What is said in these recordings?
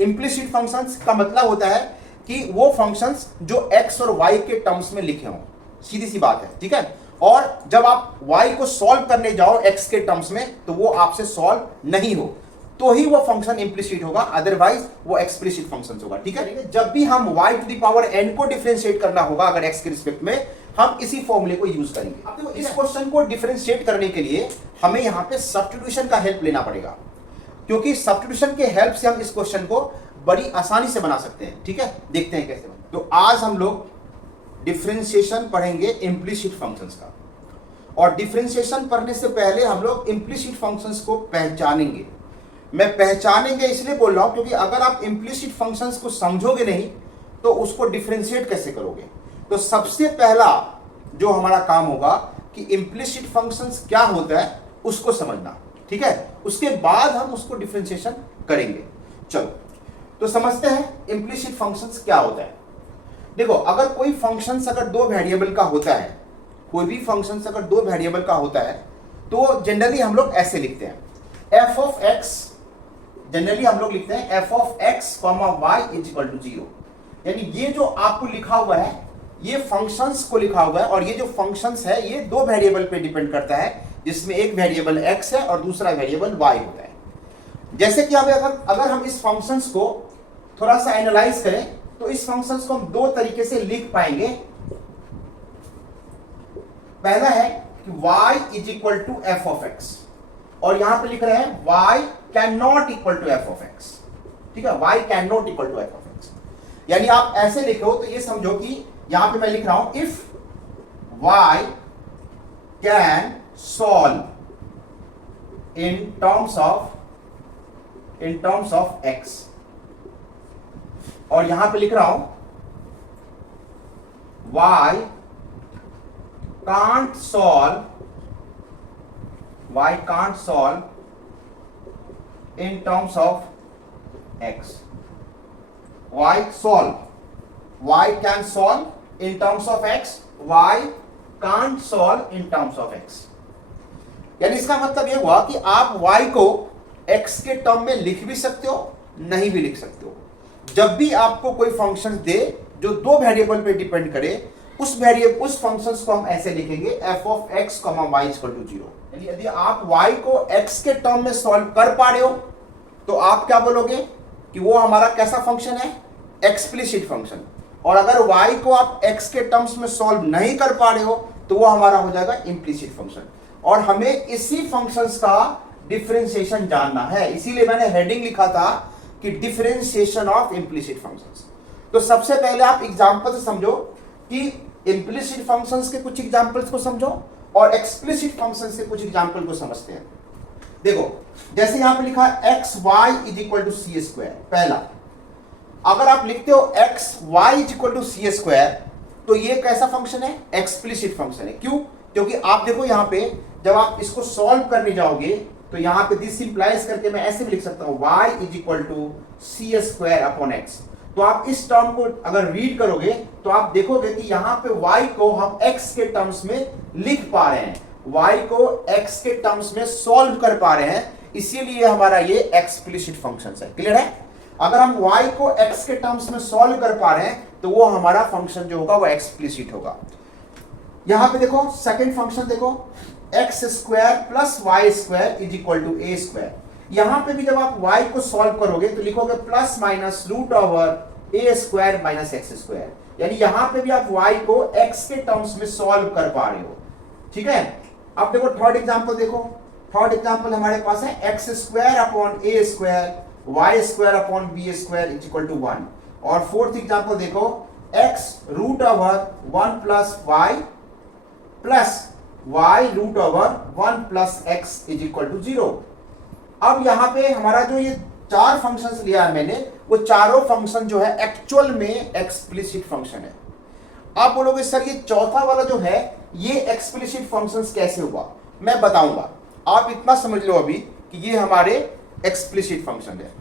Implicit functions का मतलब होता है कि वो फंक्शंस जो x और y के टर्म्स में लिखे हों, सीधी सी बात है, ठीक है। और जब आप y को सॉल्व करने जाओ x के टर्म्स में तो वो आपसे सॉल्व नहीं हो, तो ही वो फंक्शन इम्प्लिसिट होगा, अदरवाइज वो एक्सप्लिसिट फंक्शन होगा, ठीक है। जब भी हम y to the power n को डिफरेंशिएट करना होगा अगर x के रिस्पेक्ट में, हम इसी फॉर्मूले को यूज करेंगे। अब देखो इस क्वेश्चन को डिफरेंशिएट करने के लिए हमें यहाँ पे सब्स्टिट्यूशन का हेल्प लेना पड़ेगा, क्योंकि सब्स्टिट्यूशन के हेल्प से हम इस क्वेश्चन को बड़ी आसानी से बना सकते हैं, ठीक है। देखते हैं कैसे बना। तो आज हम लोग डिफरेंशिएशन पढ़ेंगे इम्प्लिसिट फंक्शंस का, और डिफरेंशिएशन पढ़ने से पहले हम लोग इम्प्लिसिट फंक्शंस को पहचानेंगे। मैं पहचानेंगे इसलिए बोल रहा हूं क्योंकि अगर आप इम्प्लिसिट फंक्शंस को समझोगे नहीं तो उसको डिफरेंशिएट कैसे करोगे। तो सबसे पहला जो हमारा काम होगा कि इम्प्लिसिट फंक्शंस क्या होता है उसको समझना, ठीक है। उसके बाद हम उसको डिफरेंशिएशन करेंगे। चलो तो समझते हैं इम्प्लिसिट फंक्शंस क्या होता है। देखो अगर कोई फंक्शंस अगर दो वेरिएबल का होता है, कोई भी फंक्शंस अगर दो वेरिएबल का होता है तो जनरली हम लोग ऐसे लिखते हैं f ऑफ x, जनरली हम लोग लिखते हैं f of x, y is equal to 0। यानी ये जो आपको लिखा हुआ है ये फंक्शंस को लिखा हुआ है, और ये जो फंक्शंस है ये दो वेरिएबल पे डिपेंड करता है, जिसमें एक वेरिएबल x है और दूसरा वेरिएबल y होता है। जैसे कि अगर हम इस फंक्शंस को थोड़ा सा एनालाइज करें तो इस फंक्शंस को हम दो तरीके से लिख पाएंगे। पहला है कि y is equal to f of x, और यहां पे लिख रहे हैं y can not equal to f of x, ठीक है। y can not equal to f of x, यानी आप ऐसे लिखो तो ये समझो कि यहां पे मैं लिख रहा हूं if y can solve in terms of x, और यहां पे लिख रहा हूं y can't solve in terms of x. y can solve in terms of x, y can't solve in terms of x। यानी इसका मतलब यह हुआ कि आप y को x के टर्म में लिख भी सकते हो, नहीं भी लिख सकते हो। जब भी आपको कोई फंक्शन दे जो दो वेरिएबल पे डिपेंड करे, उस फंक्शंस को हम ऐसे लिखेंगे f of x, y equal to 0। यानी यदि आप y को x के टर्म में सॉल्व कर पा रहे हो तो आप क्या बोलोगे कि वो हमारा कैसा फंक्शन है, एक्सप्लिसिट फंक्शन। और अगर y को आप x के टर्म्स में सॉल्व नहीं कर पा रहे हो तो वो हमारा हो जाएगा इम्प्लिसिट फंक्शन। और हमें इसी फंक्शंस का डिफरेंशिएशन जानना है, इसीलिए मैंने हेडिंग लिखा था कि डिफरेंशिएशन ऑफ इम्प्लिसिट फंक्शंस। तो सबसे पहले आप एग्जांपल से समझो कि इम्प्लिसिट फंक्शंस के कुछ एग्जांपल्स को समझो और एक्सप्लिसिट फंक्शंस के कुछ एग्जांपल को समझते हैं। देखो जैसे यहां पे लिखा है x y is equal to c square. पहला, अगर आप लिखते हो x y is equal to c square तो ये कैसा फंक्शन है, एक्सप्लिसिट फंक्शन है। क्यों? क्योंकि आप देखो यहां पे जब आप इसको सॉल्व करने जाओगे तो यहां पे दिस इंप्लाइज करके मैं ऐसे भी लिख सकता हूं y is equal to c square upon x. तो आप इस टर्म को अगर रीड करोगे तो आप देखोगे कि यहां पे y को हम x के टर्म्स में लिख पा रहे हैं, y को x के टर्म्स में सॉल्व कर पा रहे हैं, इसीलिए हमारा ये एक्सप्लिसिट फंक्शन है। क्लियर है? अगर हम y को x के टर्म्स में सॉल्व कर पा रहे हैं तो वो हमारा फंक्शन जो होगा वो एक्सप्लिसिट होगा। यहां पे देखो सेकंड फंक्शन देखो, x square plus y square is equal to a square. यहां पे भी जब आप y को सॉल्व करोगे तो लिखोगे प्लस माइनस रूट ओवर ए स्क्वायर माइनस एक्स स्क्वायर। यानी यहां पे भी आप y को x के टर्म्स में सॉल्व कर पा रहे हो। ठीक है, अब देखो थर्ड एग्जांपल देखो, थर्ड एग्जांपल हमारे पास है x square upon a square y square upon b square is equal to 1। और फोर्थ एग्जांपल देखो x root over 1 plus y plus y root over 1 plus x is equal to 0। अब यहां पे हमारा जो ये चार फंक्शंस लिया है मैंने, वो चारों फंक्शन जो है एक्चुअल में एक्सप्लिसिट फंक्शन है। आप बोलोगे सर ये चौथा वाला जो है ये एक्सप्लिसिट फंक्शंस कैसे हुआ? मैं बताऊंगा, आप इतना समझ लो अभी कि ये हमारे एक्सप्लिसिट फंक्शन है।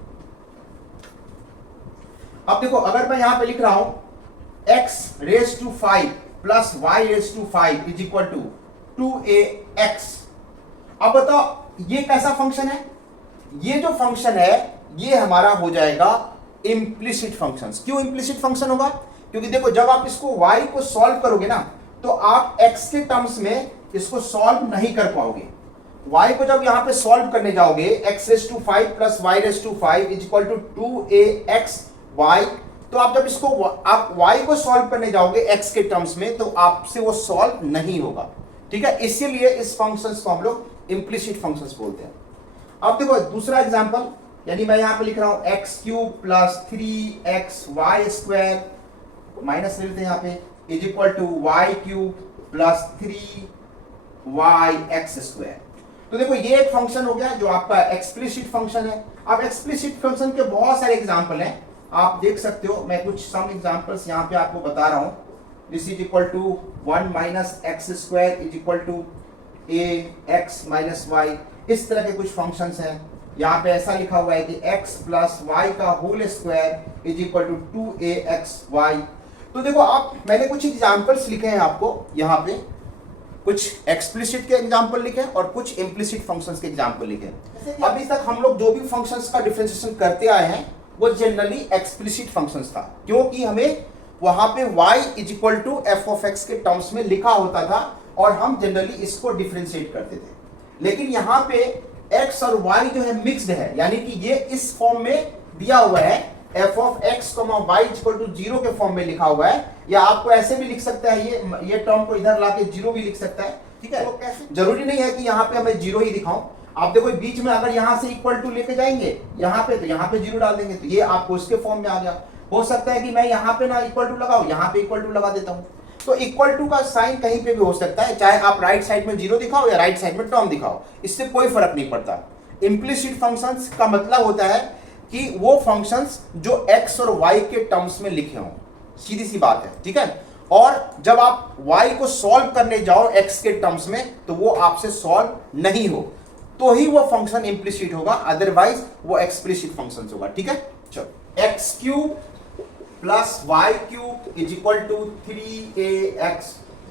अब देखो अगर मैं यहां पे लिख रहा हूं x raise to 5 plus y raise to 5 is equal to 2ax। अब बताओ ये कैसा फंक्शन है? ये जो फंक्शन है ये हमारा हो जाएगा इम्प्लिसिट फंक्शंस। क्यों इम्प्लिसिट फंक्शन होगा? क्योंकि देखो जब आप इसको y को सॉल्व करोगे ना तो आप x के टर्म्स में इसको सॉल्व नहीं कर पाओगे। y को जब यहां पे सॉल्व करने जाओगे x⁵ plus y⁵ is equal to 2ax y, तो आप जब इसको आप y को सॉल्व करने जाओगे x के टर्म्स में तो आपसे वो सॉल्व नहीं होगा। ठीक है, इसीलिए इस फंक्शंस को हम लोग इम्प्लिसिट फंक्शंस बोलते हैं। अब देखो दूसरा एग्जांपल, यानी मैं यहां पे लिख रहा हूं x³ प्लस 3xy² माइनस ले लेते हैं यहां पे is equal to y³ plus 3yx²। तो देखो ये एक फंक्शन हो गया जो आपका एक्सप्लिसिट फंक्शन है। अब एक्सप्लिसिट फंक्शन के बहुत सारे एग्जांपल हैं, आप देख सकते हो। मैं कुछ सम एग्जांपल्स यहां पे आपको बता रहा हूं। This is equal to 1 minus x square is equal to ax minus y, इस तरह के कुछ फंक्शंस हैं। यहाँ पे ऐसा लिखा हुआ है कि x प्लस वाई का whole square is equal to 2axy। तो देखो आप, मैंने कुछ एग्जांपल्स लिखे हैं आपको यहाँ पे, कुछ एक्सप्लिसिट के एग्जांपल लिखे और कुछ इम्प्लिसिट फंक्शंस के एग्जांपल लिखे। अभी तक हम लोग जो भी फंक्शंस का डिफरेंशिएशन करते आए हैं वो जनरली एक्सप्लिसिट फंक्शंस था, क्योंकि हमें वहां पे y is equal to f of x के टर्म्स में लिखा होता था और हम जनरली इसको डिफरेंशिएट करते थे। लेकिन यहाँ पे x और y जो है मिक्स्ड है, यानी कि ये इस फॉर्म में दिया हुआ है f of x y is equal to 0 के फॉर्म में लिखा हुआ है, या आपको ऐसे भी लिख सकता है, ये टर्म को इधर लाके 0 भी लिख सकता है। ठीक है, तो जरूरी नहीं है कि यहाँ पे हमें 0 ही दिखाऊं। आप देखो बीच में अगर यहाँ से इक्वल टू लेके जाएंगे यहाँ पे, तो यहाँ पे 0 डाल देंगे, तो ये आपको उसके फॉर्म में आ गया। हो सकता है कि मैं यहाँ पे ना इक्वल टू लगाऊं, यहाँ पे इक्वल टू लगा देता हूँ। तो इक्वल टू का साइन कहीं पे भी हो सकता है, चाहे आप राइट साइड में 0 दिखाओ या राइट साइड में टर्म दिखाओ, इससे कोई फर्क नहीं पड़ता। इम्प्लिसिट फंक्शंस का मतलब होता है कि वो फंक्शंस जो x और y के टर्म्स में लिखे हों, सीधी सी बात है। ठीक है, और जब आप y को सॉल्व करने जाओ x के टर्म्स में तो वो आपसे सॉल्व नहीं हो, तो ही वो फंक्शन इम्प्लिसिट होगा, अदरवाइज वो एक्सप्लिसिट फंक्शन होगा। ठीक है, चलो x³ plus y³ is equal to 3ax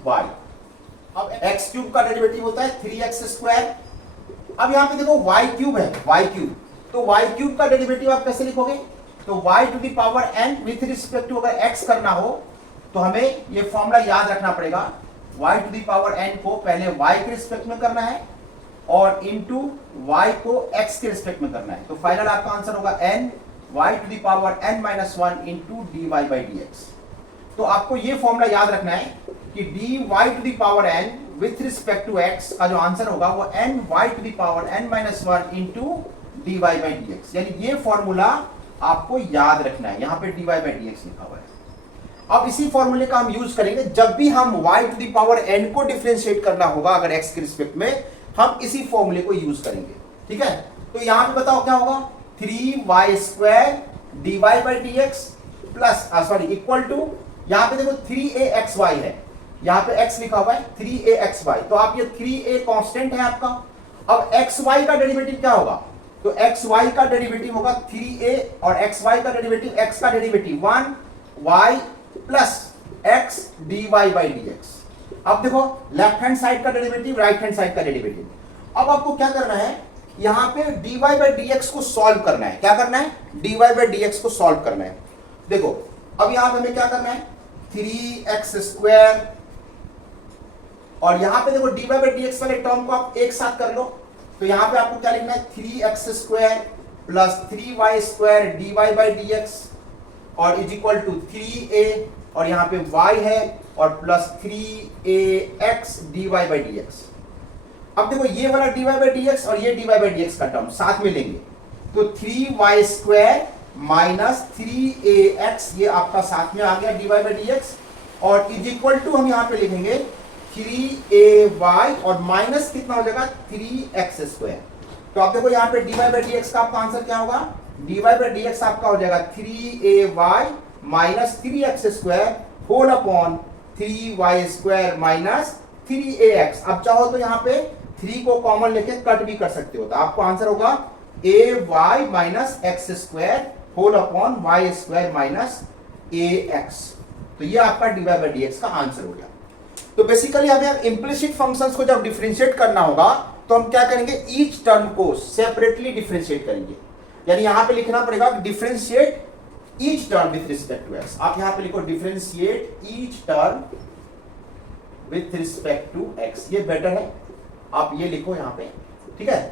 y। अब x³ का डेरिवेटिव होता है 3x²। अब यहां पे देखो y³ है, y³, तो y³ का डेरिवेटिव आप कैसे लिखोगे? तो y to the power n with respect to अगर x करना हो तो हमें ये फॉर्मूला याद रखना पड़ेगा। y to the power n को पहले y के रिस्पेक्ट में करना है और इनटू y को x के रिस्पेक्ट में करना है, तो फाइनल आपका आंसर होगा n y to the power n minus 1 into dy by dx। तो आपको ये फॉर्मूला याद रखना है कि dy to the power n with respect to x का जो आंसर होगा वो n y to the power n minus 1 into dy by dx, यानी ये फॉर्मूला आपको याद रखना है। यहाँ पे dy बाई dx लिखा हुआ है। अब इसी फॉर्मूले का हम यूज करेंगे जब भी हम y to the power n को डिफरेंशिएट करना होगा, अगर x के रिस्पेक्ट में, हम इसी फॉर्मूले को यूज करेंगे। ठीक है, तो यहां पे बताओ क्या होगा? 3y² dy by dx plus equal to, यहां पे देखो 3axy है, यहां पे x लिखा हुआ है 3axy, तो आप ये 3a कांस्टेंट है आपका। अब xy का डेरिवेटिव क्या होगा? तो xy का डेरिवेटिव होगा 3a और xy का डेरिवेटिव, x का derivative 1y plus x dy by dx। अब देखो लेफ्ट हैंड साइड का डेरिवेटिव, राइट हैंड साइड का डेरिवेटिव। अब आपको क्या करना है? यहां पे dy बाई dx को सॉल्व करना है। क्या करना है? dy बाई dx को सॉल्व करना है। देखो अब यहां पे हमें क्या करना है? 3x² और यहां पे देखो dy बाई dx वाले टर्म को आप एक साथ कर लो, तो यहां पे आपको क्या लिखना है? 3x² plus 3y² dy by dx और इज इक्वल टू 3a और यहां पे y है और plus 3ax dy by dx। अब देखो ये वाला dy बाई dx और ये dy बाई dx का टर्म साथ में लेंगे, तो 3y² माइनस 3ax ये आपका साथ में आ गया dy बाई dx और इज इक्वल टू हम यहां पे लिखेंगे 3ay और माइनस कितना हो जाएगा? 3x²। तो आप देखो यहां पे dy बाई dx का आपका आंसर क्या होगा? dy बाई dx आपका हो जाएगा 3ay minus 3x² whole upon 3y² minus 3ax। अब चाहो तो यहाँ पे 3 को कॉमन लेके कट भी कर सकते हो, तो आपको आंसर होगा ay minus x² whole upon y² minus ax। तो ये आपका dy बाई dx का आंसर हो गया। तो बेसिकली हमें इम्प्लिसिट फंक्शंस को जब डिफरेंशिएट करना होगा तो हम क्या करेंगे? ईच टर्म को सेपरेटली डिफरेंशिएट करेंगे, यानी यहां पे लिखना पड़ेगा differentiate each term with respect to x. आप यहां पे लिखो differentiate each term with respect to x, ये बेटर है, आप ये लिखो यहां पे, ठीक है।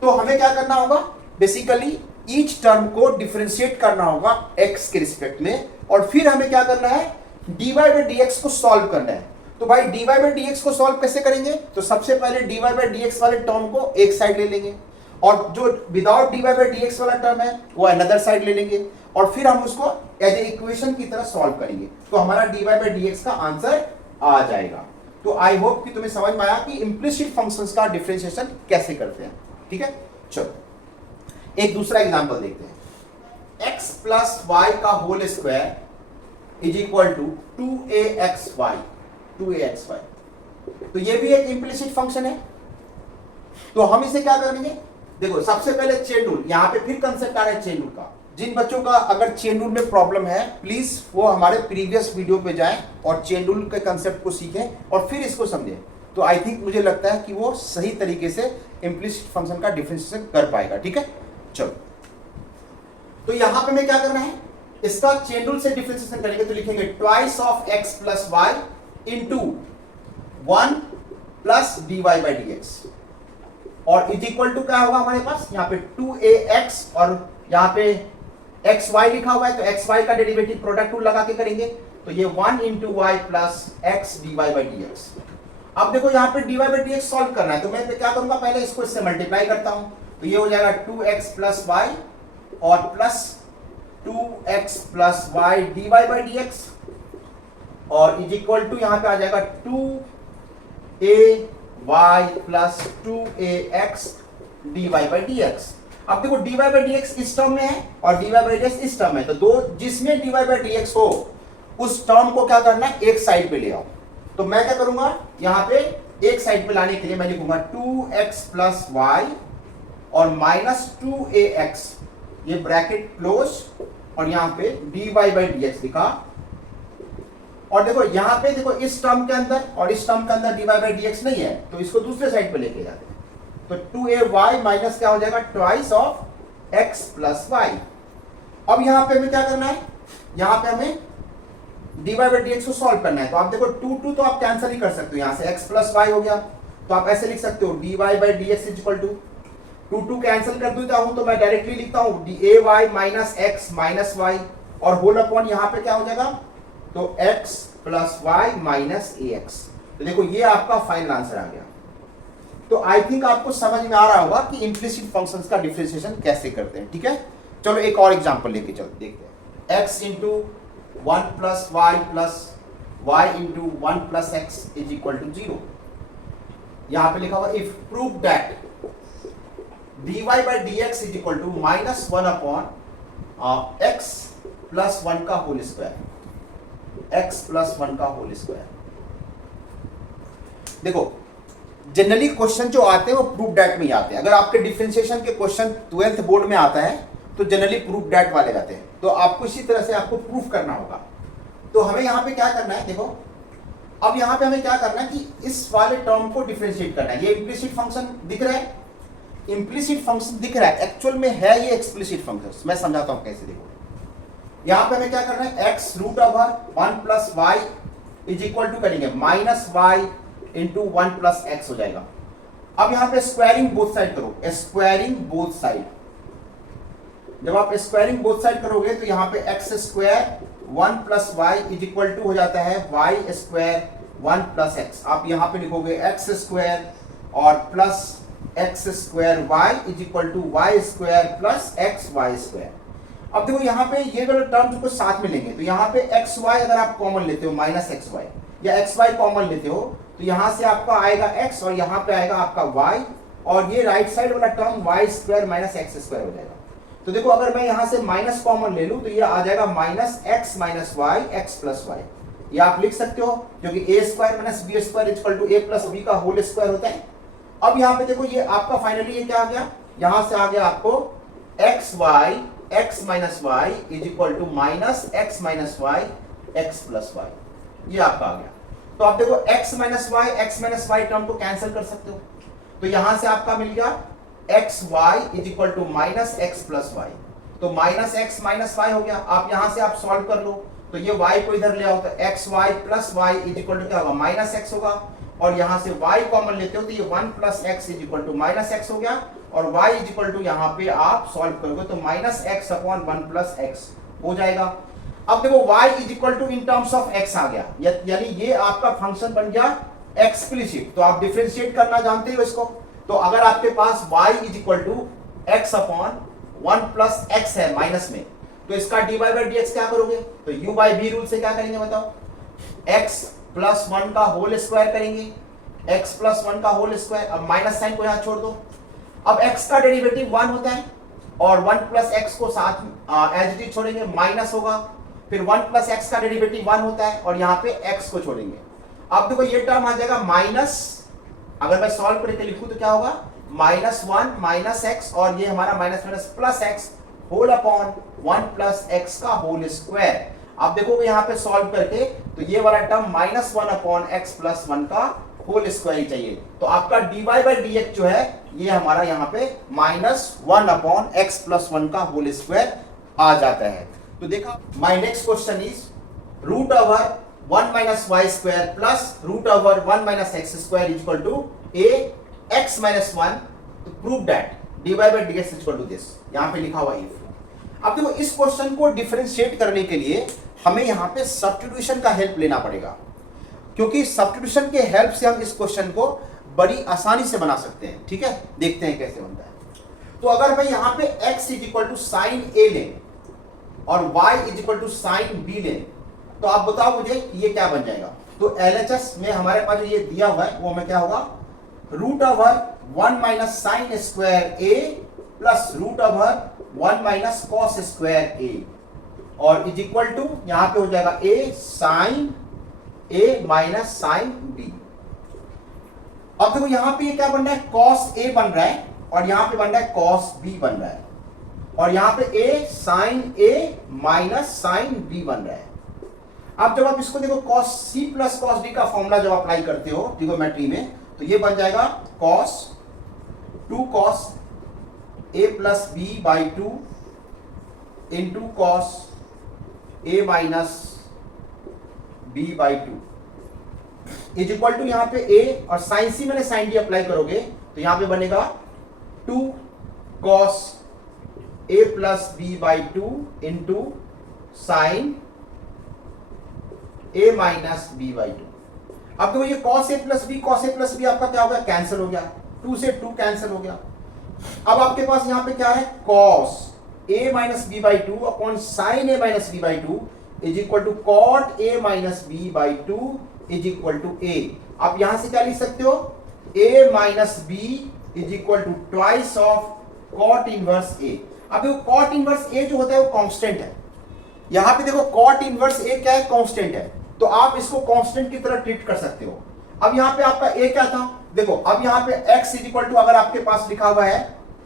तो हमें क्या करना होगा, बेसिकली ईच टर्म को डिफरेंशिएट करना होगा एक्स के रिस्पेक्ट में, और फिर हमें क्या करना है, dy बाई dx को सॉल्व करना है। तो भाई dy बाई dx को सॉल्व कैसे करेंगे, तो सबसे पहले dy बाई dx वाले टर्म को एक साइड ले लेंगे, और जो विदाउट dy बाई dx वाला टर्म है वो अनदर साइड ले लेंगे, और फिर हम उसको एज ए इक्वेशन की तरह सॉल्व करेंगे, तो हमारा dy बाई dx का आंसर आ जाएगा। तो आई होप कि तुम्हें समझ में आया कि इंप्लिसिट फंक्शंस का डिफरेंशिएशन कैसे करते हैं, ठीक है। चलो एक दूसरा एग्जांपल देखते हैं। x प्लस वाई का whole square is equal to 2axy, 2axy, तो ये भी एक इंप्लिसिट फंक्शन है। तो हम इसे क्या करेंगे, देखो सबसे पहले चेन रूल, यहां पे फिर कंसेप्ट आ रहा है चेन रूल का। जिन बच्चों का अगर चेन रूल में प्रॉब्लम है, प्लीज वो हमारे प्रीवियस वीडियो पे जाएं और चेन रूल के कंसेप्ट को सीखें और फिर इसको समझें। तो आई थिंक मुझे लगता है कि वो सही तरीके से इंप्लिसिट फंक्शन का डिफरेंशिएशन कर पाएगा, ठीक है। चलो तो यहां पे हमें क्या करना है, इसका चेन रूल से डिफरेंशिएशन करेंगे, तो लिखेंगे twice of x plus y into 1 plus dy by dx, और इज इक्वल टू क्या होगा हमारे पास, यहाँ पे 2ax और यहाँ पे xy लिखा हुआ है, तो xy का डेरिवेटिव प्रोडक्ट रूल लगा के करेंगे, तो ये 1 into y plus x dy by dx। अब देखो यहाँ पे dy बाई dx सॉल्व करना है, तो मैं क्या करूंगा, पहले इसको इससे मल्टीप्लाई करता हूं, तो ये हो जाएगा 2x प्लस वाई और plus 2x plus y dy by dx, और इज इक्वल टू यहां पे आ जाएगा 2ay plus 2ax dy by dx। अब देखो dy बाई dx इस टर्म में है और dy बाई dx इस टर्म में, तो दो जिसमें dy बाई dx हो उस टर्म को क्या करना है, एक साइड पे ले आओ। तो मैं क्या करूंगा, यहां पे एक साइड पे लाने के लिए मैं लिखूंगा 2x प्लस वाई और माइनस 2ax, ये ब्रैकेट क्लोज, और यहां पे dy बाई dx लिखा, और देखो यहां पे देखो इस टर्म के अंदर और इस टर्म के अंदर dy बाई dx नहीं है, तो इसको दूसरे साइड पे लेके जाते हैं, तो 2ay माइनस क्या हो जाएगा, twice of x plus y. अब यहां पे हमें क्या करना है, यहां पे हमें dy बाई dx को सॉल्व करना है, तो आप देखो 2 तो आप कैंसिल ही कर सकते हो, यहां से x प्लस वाई हो गया, तो आप ऐसे लिख सकते हो dy by dx is equal to 2 cancel कर देता हूं, तो मैं डायरेक्टली लिखता हूं ay minus x minus y, और होल अपॉन यहां पे क्या हो जाएगा, तो x plus y minus ax। तो देखो ये आपका फाइनल आंसर आ गया। तो आई थिंक आपको समझ में आ रहा होगा कि इंप्लिसिट फंक्शंस का डिफरेंशिएशन कैसे करते हैं, ठीक है। चलो एक और एग्जांपल लेके चलते देखते हैं। x into 1 plus y plus y into 1 plus x is equal to 0। यहां पे लिखा हुआ if prove that dy by dx is equal to minus 1 upon x plus 1 का होल स्क्वायर, x प्लस 1 का होल स्क्वायर। देखो generally question जो आते हैं वो प्रूफ डैट में ही आते हैं। अगर आपके डिफरेंशिएशन के क्वेश्चन 12th बोर्ड में आता है तो जनरली प्रूफ डैट वाले रहते हैं, तो आपको इसी तरह से आपको प्रूफ करना होगा। तो हमें यहां पे क्या करना है, देखो अब यहां पे हमें क्या करना है कि इस वाले टर्म को डिफरेंशिएट करना है। ये इंप्लिसिट फंक्शन दिख रहा है, इंप्लिसिट फंक्शन दिख रहा है, एक्चुअल में है ये एक्सप्लिसिट फंक्शन। मैं समझाता हूं कैसे। देखो यहां पे हमें क्या करना है, x root over 1 plus y is equal to करेंगे minus y into 1 plus x हो जाएगा। अब यहां पे स्क्वायरिंग बोथ साइड करो, स्क्वायरिंग बोथ साइड। जब आप स्क्वायरिंग बोथ साइड करोगे तो यहां पे x square 1 plus y is equal to हो जाता है वाई स्क्वायर 1 प्लस एक्स। आप यहां पे लिखोगे एक्स स्क्वायर और plus x square y is equal to y square plus x y square. अब देखो यहाँ पे ये वाले टर्म को साथ में लेंगे, तो यहाँ पे एक्स वाई अगर आप कॉमन लेते हो माइनस एक्स वाई, या एक्स वाई कॉमन लेते हो तो यहाँ से आपका आएगा एक्स और यहाँ पे आएगा आपका वाई, और ये राइट साइड वाला term y square minus x square हो जाएगा। तो देखो अगर मैं यहाँ से माइनस कॉमन ले लूँ तो ये आ जाएगा minus x minus y x plus y. ये आप लिख सकते हो क्योंकि a square minus b square equal to a plus b का होल स्क्वायर होता है। अब यहाँ पे देखो ये आपका फाइनली ये क्या आ गया, यहाँ से आ गया आपको x y x minus y is equal to minus x minus y x plus y, ये आपका आ गया। तो आप देखो x माइनस वाई टर्म को कैंसिल कर सकते हो, तो यहां से आपका मिल गया x y is equal to minus x plus y. तो माइनस एक्स माइनस वाई हो गया। आप यहां से आप सॉल्व कर लो, तो ये y को इधर ले आओ, तो x y plus y is equal to क्या होगा, माइनस एक्स होगा। और यहां से y कॉमन लेते हो तो ये 1 plus x is equal to minus x हो गया। और y इज इक्वल टू यहाँ पे आप सॉल्व करोगे तो minus x upon 1 plus x हो जाएगा। अब देखो y is equal to in terms of x आ गया, यानी ये आपका फंक्शन बन गया एक्सप्लिसिट। तो आप डिफरेंशिएट करना जानते हो इसको। तो अगर आपके पास y is equal to x upon 1 plus x है माइनस में, तो इसका dy बाई dx क्या करोगे, तो u बाई v रूल से क्या करेंगे बताओ, x प्लस 1 का होल स्क्वायर करेंगे, x प्लस 1 का होल स्क्वायर। अब माइनस साइन को यहां छोड़ दो। अब x का डेरिवेटिव 1 होता है और 1 प्लस एक्स को साथ एज इट छोड़ेंगे, माइनस होगा। फिर 1 प्लस एक्स का डेरिवेटिव 1 होता है और यहाँ पे x को छोड़ेंगे। अब देखो ये टर्म आ जाएगा माइनस, अगर मैं सॉल्व करके लिखूं तो क्या होगा, माइनस 1 माइनस एक्स और ये हमारा minus minus plus x whole upon 1 plus x का होल स्क्वायर। अब देखोगे यहाँ पे सॉल्व करके तो ये वाला term minus 1 upon x plus 1 का होल स्क्वायर ही चाहिए। तो आपका dy बाई dx जो है ये हमारा यहाँ पे माइनस 1 अपॉन एक्स प्लस 1 का होल स्क्वायर आ जाता है। तो देखा, my next question is root over 1 minus Y square plus root over 1 minus x square is equal to A X minus 1। तो prove that dy by dx is equal to this, यहाँ पे लिखा हुआ if. अब देखो इस question को differentiate करने के लिए हमें यहाँ पे सब्स्टिट्यूशन का हेल्प लेना पड़ेगा, क्योंकि सब्स्टिट्यूशन के हेल्प से हम इस क्वेश्चन को बड़ी आसानी से बना सकते हैं। ठीक है, देखते हैं कैसे बनता है। तो अगर मैं यहाँ पे x is equal to sine a लें और y is equal to sine b लें, तो आप बताओ मुझे ये क्या बन जाएगा। तो LHS में हमारे पास जो ये दिया हुआ है वो हमें क्या होगा, root over 1 minus sine square a plus root over 1 minus cos square a और इज इक्वल टू यहां पे हो जाएगा a sine A minus sine b. अब देखो यहां पे ये क्या बन रहा है, कॉस ए बन रहा है और यहां पे बन रहा है कॉस बी बन रहा है और यहां पे A sine A minus sine B बन रहा है। अब जब आप इसको देखो cos C plus cos D का फॉर्मूला जब अप्लाई करते हो ट्रिगोनोमेट्री में, तो ये बन जाएगा cos 2 cos A plus B by 2 into cos A minus B by 2 is equal to यहाँ पे ए और साइन सी मैंने साइन डी अप्लाई करोगे तो यहां पे बनेगा 2 cos A plus B by 2 into sine A minus B by 2। अब देखो ये कॉस ए प्लस बी आपका क्या हो गया, कैंसिल हो गया, 2 से 2 कैंसिल हो गया। अब आपके पास यहां पे क्या है, cos A minus B by 2 upon sine A minus B by 2 is equal to cot a minus B by 2 is equal to a. आप यहां से क्या लिख सकते हो, a minus b is equal to twice of cot inverse a. अब देखो cot inverse ए जो होता है वो कांस्टेंट है, यहां पे देखो कॉट इनवर्स ए क्या है, कांस्टेंट है, तो आप इसको कांस्टेंट की तरह ट्रीट कर सकते हो। अब यहां पे आपका ए क्या था, देखो अब यहां पे x इज इक्वल टू अगर आपके पास लिखा हुआ है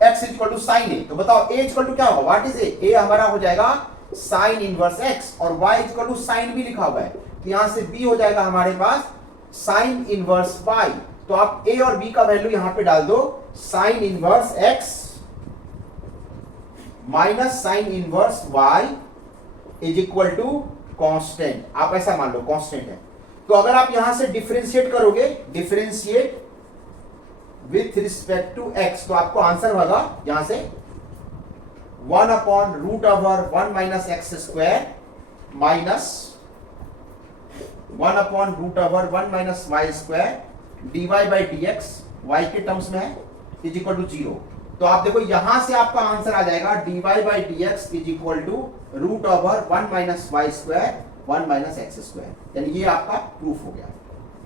x is equal to sine a, तो बताओ a इज इक्वल टू क्या होगा, व्हाट इज ए, ए हमारा हो जाएगा साइन इनवर्स x और y is equal to sine B लिखा हुआ है, तो यहां से b हो जाएगा हमारे पास साइन इनवर्स y। तो आप a और b का वैल्यू यहां पे डाल दो, sine inverse x minus sine inverse y is equal to constant. आप ऐसा मान लो कांस्टेंट है। तो अगर आप यहां से डिफरेंशिएट करोगे, differentiate with respect to x, तो आपको आंसर होगा यहां से 1 upon root over 1 minus x square minus 1 upon root over 1 minus Y square dy by dx y के टर्म्स में है इज इक्वल टू 0। तो आप देखो यहां से आपका आंसर आ जाएगा dy by dx is equal to root over 1 minus Y square 1 minus x square, यानी ये आपका प्रूफ हो गया,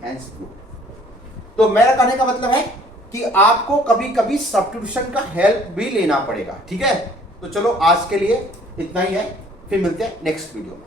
हेंस प्रूफ। तो मेरा कहने का मतलब है कि आपको कभी कभी सब्स्टिट्यूशन का हेल्प भी लेना पड़ेगा। ठीक है, तो चलो आज के लिए इतना ही है, फिर मिलते हैं नेक्स्ट वीडियो में।